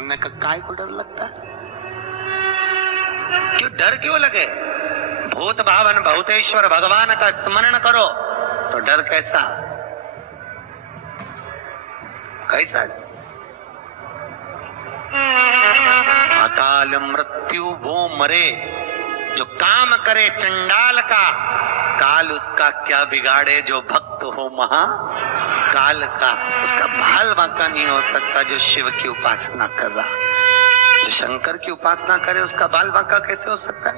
हमने कहा काय को डर लगता है? क्यों डर क्यों लगे? भूत भावन भूतेश्वर भगवान का स्मरण करो तो डर कैसा कैसा? अकाल मृत्यु वो मरे जो काम करे चंडाल का, काल उसका क्या बिगाड़े जो भक्त हो महा काल का। उसका भाल बांका नहीं हो सकता जो शिव की उपासना कर रहा। जो शंकर की उपासना करे उसका बाल बांका कैसे हो सकता है?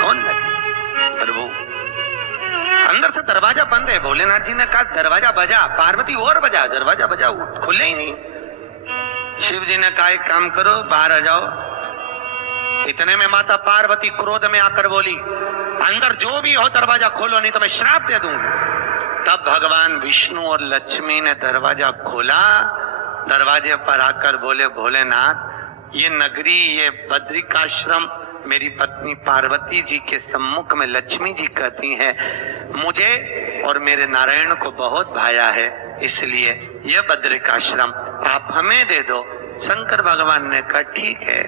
कौन लगे? प्रभु अंदर से दरवाजा बंद है। भोलेनाथ जी ने कहा दरवाजा बजा, पार्वती और बजा, दरवाजा बजा, खुले ही नहीं। शिव जी ने कहा एक काम करो बाहर आ जाओ। इतने में माता पार्वती क्रोध में आकर बोली अंदर जो भी हो दरवाजा खोलो नहीं तो मैं श्राप दे दूंगी। तब भगवान विष्णु और लक्ष्मी ने दरवाजा खोला। दरवाजे पर आकर बोले भोलेनाथ ये नगरी, ये बद्रिकाश्रम मेरी पत्नी पार्वती जी के सम्मुख में लक्ष्मी जी कहती हैं मुझे और मेरे नारायण को बहुत भाया है, इसलिए यह बद्रिकाश्रम आप हमें दे दो। शंकर भगवान ने कहा ठीक है।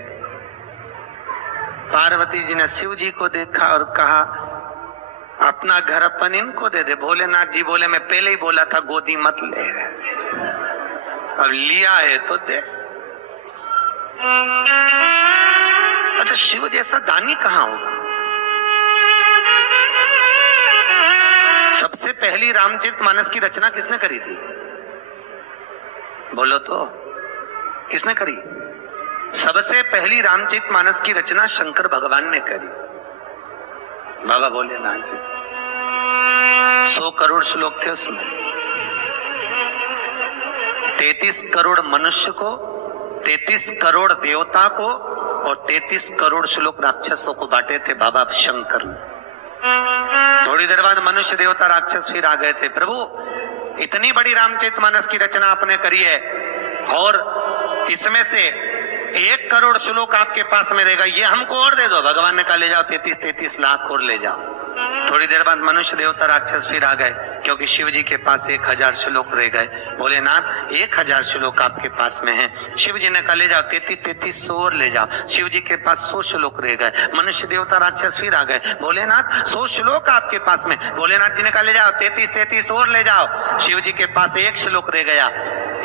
पार्वती जी ने शिव जी को देखा और कहा अपना घर अपन इनको दे दे। भोलेनाथ जी बोले मैं पहले ही बोला था गोदी मत ले, अब लिया है तो दे। अच्छा शिव जैसा दानी कहां होगा? सबसे पहली रामचरितमानस की रचना किसने करी थी? बोलो तो किसने करी? सबसे पहली रामचरितमानस की रचना शंकर भगवान ने करी। बाबा भोलेनाथ जी 100 करोड़ श्लोक थे उसमें। 33 करोड़ मनुष्य को, 33 करोड़ देवता को और 33 करोड़ श्लोक राक्षसों को बांटे थे बाबा शंकर ने। थोड़ी देर बाद मनुष्य देवता राक्षस फिर आ गए थे। प्रभु इतनी बड़ी रामचरितमानस की रचना आपने करी है और इसमें से 1 करोड़ श्लोक आपके पास में रहेगा, ये हमको और दे दो। भगवान ने कहा ले जाओ 33 लाख और ले जाओ। थोड़ी देर बाद मनुष्य देवता राक्षस फिर आ गए क्योंकि शिव जी के पास 1000 श्लोक रह गए। भोलेनाथ 1000 श्लोक आपके पास में है। शिव जी ने कहा ले जाओ 33 और ले जाओ। शिव जी के पास 100 श्लोक रह गए। मनुष्य देवता राक्षस फिर आ गए। भोलेनाथ 100 श्लोक आपके पास में। भोलेनाथ जी ने कहा ले जाओ 33 और ले जाओ। शिव जी के पास 1 श्लोक रह गया।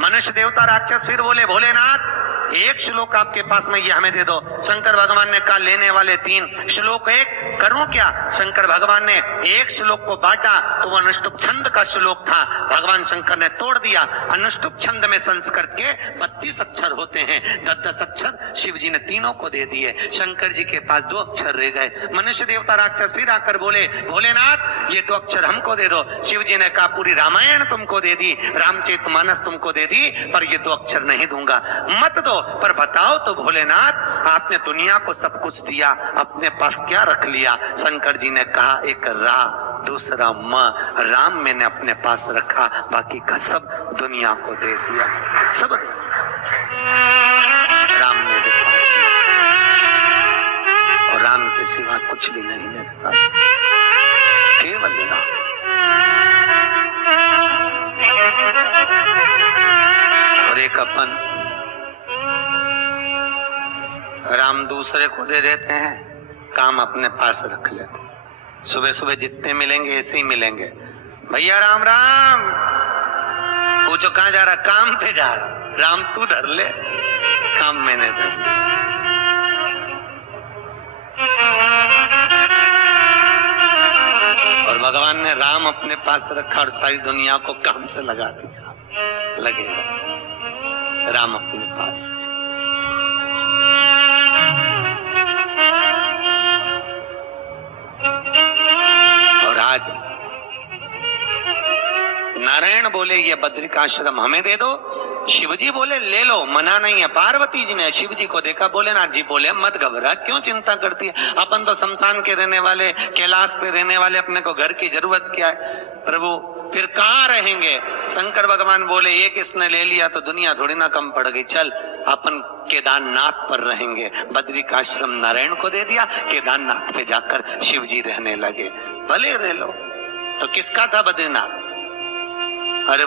मनुष्य देवता राक्षस फिर बोले भोलेनाथ 1 श्लोक आपके पास में, ये हमें दे दो। शंकर भगवान ने कहा लेने वाले 3 श्लोक 1 करूं क्या? शंकर भगवान ने 1 श्लोक को बांटा तो वो अनुष्टुप छंद का श्लोक था। भगवान शंकर ने तोड़ दिया। अनुष्टुप छंद में संस्कृत के 32 अक्षर होते हैं। 10 अक्षर शिव जी ने तीनों को दे दिए। शंकर जी के पास 2 अक्षर रह गए। मनुष्य देवता राक्षस फिर आकर बोले भोलेनाथ ये 2 अक्षर हमको दे दो। शिव जी ने कहा पूरी रामायण तुमको दे दी, रामचरितमानस तुमको दे दी, पर ये 2 अक्षर नहीं दूंगा। मत दो पर बताओ तो भोलेनाथ आपने दुनिया को सब कुछ दिया, अपने पास क्या रख लिया? शंकर जी ने कहा एक रा, दूसरा म। राम मैंने अपने पास रखा, बाकी का सब दुनिया को दे दिया। सब राम मेरे पास और राम के सिवा कुछ भी नहीं मेरे पास, केवल राम। और एक अपन राम दूसरे को दे देते हैं, काम अपने पास रख लेते। सुबह सुबह जितने मिलेंगे ऐसे ही मिलेंगे। भैया राम राम, पूछो कहां जा रहा? काम पे जा रहा। राम तू धर ले, काम मैंने धर। और भगवान ने राम अपने पास रखा और सारी दुनिया को काम से लगा दिया। लगेगा राम अपने पास। और आज नारायण बोले ये बद्रिकाश्रम हमें दे दो। शिवजी बोले ले लो, मना नहीं है। पार्वती जी ने शिव जी को देखा। भोलेनाथ जी बोले मत घबरा, क्यों चिंता करती है? अपन तो शमशान के रहने वाले, कैलाश पे रहने वाले, अपने को घर की जरूरत क्या है? प्रभु फिर कहाँ रहेंगे? शंकर भगवान बोले एक इसने ले लिया तो दुनिया थोड़ी ना कम पड़ गई, चल अपन केदारनाथ पर रहेंगे। बद्रिकाश्रम नारायण को दे दिया, केदारनाथ पे जाकर शिव जी रहने लगे। भले रह लो। तो किसका था बद्रीनाथ? अरे